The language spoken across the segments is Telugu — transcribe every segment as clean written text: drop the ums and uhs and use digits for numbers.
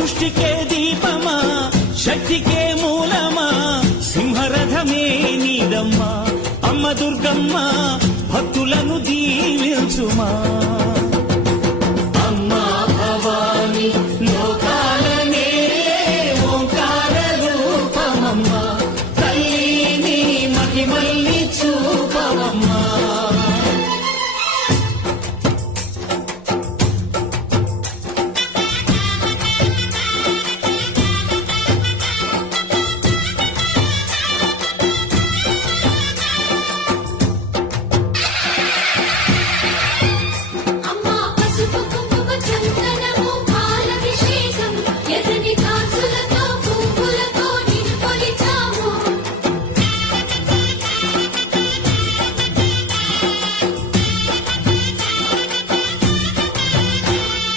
సృష్టికే దీపమా శక్తికే మూలమా సింహరథమే నీదమ్మా అమ్మ దుర్గమ్మ భక్తులను దీవించుమా అమ్మా భవాని లోకాలనే ఓంకార రూపమమ్మా తల్లిని మహిమల్ని చూపవమ్మా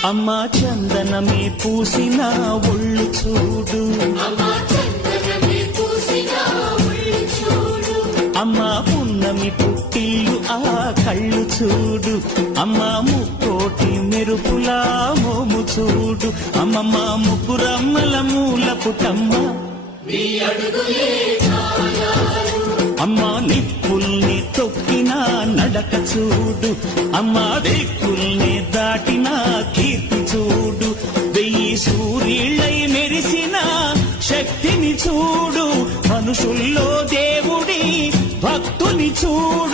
అమ్మా చందనమే పూసిన ఒళ్ళు చూడు అమ్మా పున్నమి పుట్టిల్లు ఆ కళ్ళు చూడు అమ్మా ముక్కోటి మెరుపులా మోము చూడు అమ్మమ్మ ముగ్గురమ్మల మూల పుటమ్మ అమ్మా నిప్పుల్ని తొక్కిన నడక చూడు అమ్మా దిక్కుల్ని దాటిన కీర్తి చూడు వెయ్యి సూర్యుళ్ళై మెరిసిన శక్తిని చూడు మనుషుల్లో దేవుడి భక్తుని చూడు